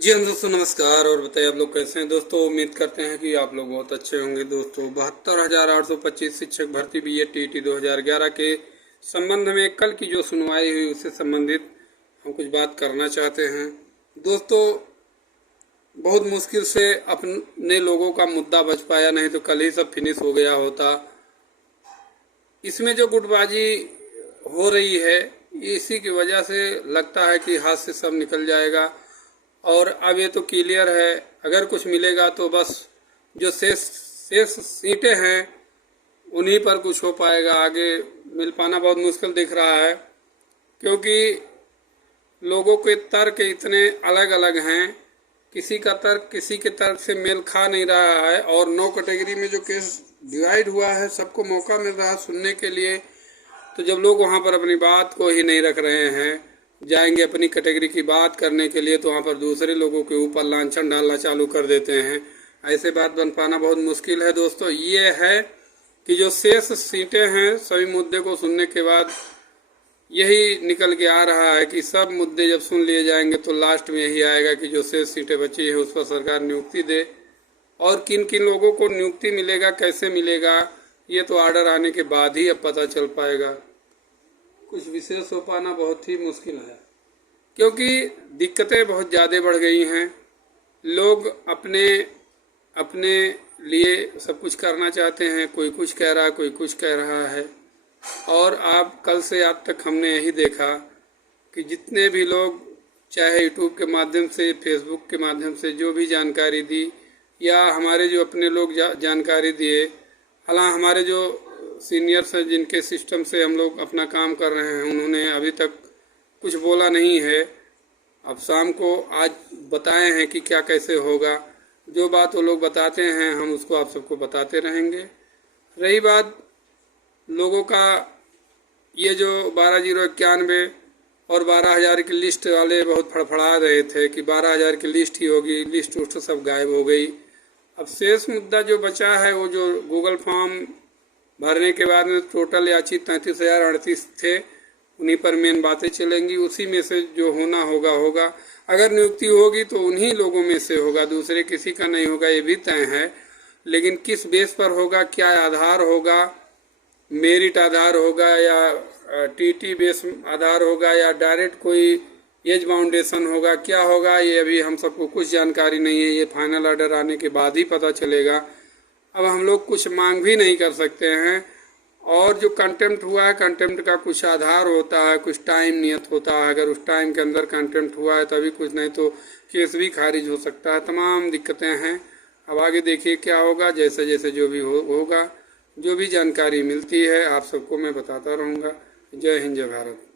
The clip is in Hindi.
जी हम दोस्तों नमस्कार। और बताइए आप लोग कैसे हैं दोस्तों। उम्मीद करते हैं कि आप लोग बहुत अच्छे होंगे दोस्तों। 72,825 शिक्षक भर्ती बीएड टीईटी 2011 के संबंध में कल की जो सुनवाई हुई उससे संबंधित हम कुछ बात करना चाहते हैं दोस्तों। बहुत मुश्किल से अपने लोगों का मुद्दा बच पाया, नहीं तो कल ही सब फिनिश हो गया होता। इसमें जो गुटबाजी हो रही है इसी की वजह से लगता है कि हाथ से सब निकल जाएगा। और अब ये तो क्लियर है, अगर कुछ मिलेगा तो बस जो शेष सीटें हैं उन्हीं पर कुछ हो पाएगा, आगे मिल पाना बहुत मुश्किल दिख रहा है। क्योंकि लोगों के तर्क इतने अलग अलग हैं, किसी का तर्क किसी के तर्क से मेल खा नहीं रहा है। और 9 कैटेगरी में जो केस डिवाइड हुआ है सबको मौका मिल रहा है सुनने के लिए, तो जब लोग वहाँ पर अपनी बात को ही नहीं रख रहे हैं, जाएंगे अपनी कैटेगरी की बात करने के लिए, तो वहाँ पर दूसरे लोगों के ऊपर लांछन डालना चालू कर देते हैं। ऐसे बात बन पाना बहुत मुश्किल है दोस्तों। ये है कि जो शेष सीटें हैं सभी मुद्दे को सुनने के बाद यही निकल के आ रहा है कि सब मुद्दे जब सुन लिए जाएंगे तो लास्ट में यही आएगा कि जो शेष सीटें बची है उस पर सरकार नियुक्ति दे। और किन किन लोगों को नियुक्ति मिलेगा, कैसे मिलेगा, ये तो ऑर्डर आने के बाद ही अब पता चल पाएगा। कुछ विशेष हो पाना बहुत ही मुश्किल है, क्योंकि दिक्कतें बहुत ज़्यादा बढ़ गई हैं। लोग अपने अपने लिए सब कुछ करना चाहते हैं, कोई कुछ कह रहा है, कोई कुछ कह रहा है। और आप कल से आज तक हमने यही देखा कि जितने भी लोग चाहे यूट्यूब के माध्यम से, फेसबुक के माध्यम से जो भी जानकारी दी, या हमारे जो अपने लोग जानकारी दिए, हालांकि हमारे जो सीनियर्स हैं जिनके सिस्टम से हम लोग अपना काम कर रहे हैं, उन्होंने अभी तक कुछ बोला नहीं है। अब शाम को आज बताए हैं कि क्या कैसे होगा। जो बात वो लोग बताते हैं हम उसको आप सबको बताते रहेंगे। रही बात लोगों का, ये जो 12,091 और 12,000 की लिस्ट वाले बहुत फड़फड़ा रहे थे कि 12,000 की लिस्ट ही होगी, लिस्ट उस्ट सब गायब हो गई। अब शेष मुद्दा जो बचा है वो जो गूगल फॉर्म भरने के बाद में टोटल याचित 33,038 थे, उन्हीं पर मेन बातें चलेंगी। उसी में से जो होना होगा होगा। अगर नियुक्ति होगी तो उन्हीं लोगों में से होगा, दूसरे किसी का नहीं होगा, ये भी तय है। लेकिन किस बेस पर होगा, क्या आधार होगा, मेरिट आधार होगा या टीटी बेस आधार होगा या डायरेक्ट कोई एज बाउंडेशन होगा, क्या होगा, ये अभी हम सबको कुछ जानकारी नहीं है। ये फाइनल ऑर्डर आने के बाद ही पता चलेगा। अब हम लोग कुछ मांग भी नहीं कर सकते हैं। और जो कंटेम्प्ट हुआ है, कंटेम्प्ट का कुछ आधार होता है, कुछ टाइम नियत होता है। अगर उस टाइम के अंदर कंटेम्प्ट हुआ है तभी कुछ, नहीं तो केस भी खारिज हो सकता है। तमाम दिक्कतें हैं। अब आगे देखिए क्या होगा, जैसे जैसे जो भी होगा, जो भी जानकारी मिलती है आप सबको मैं बताता रहूँगा। जय हिंद, जय भारत।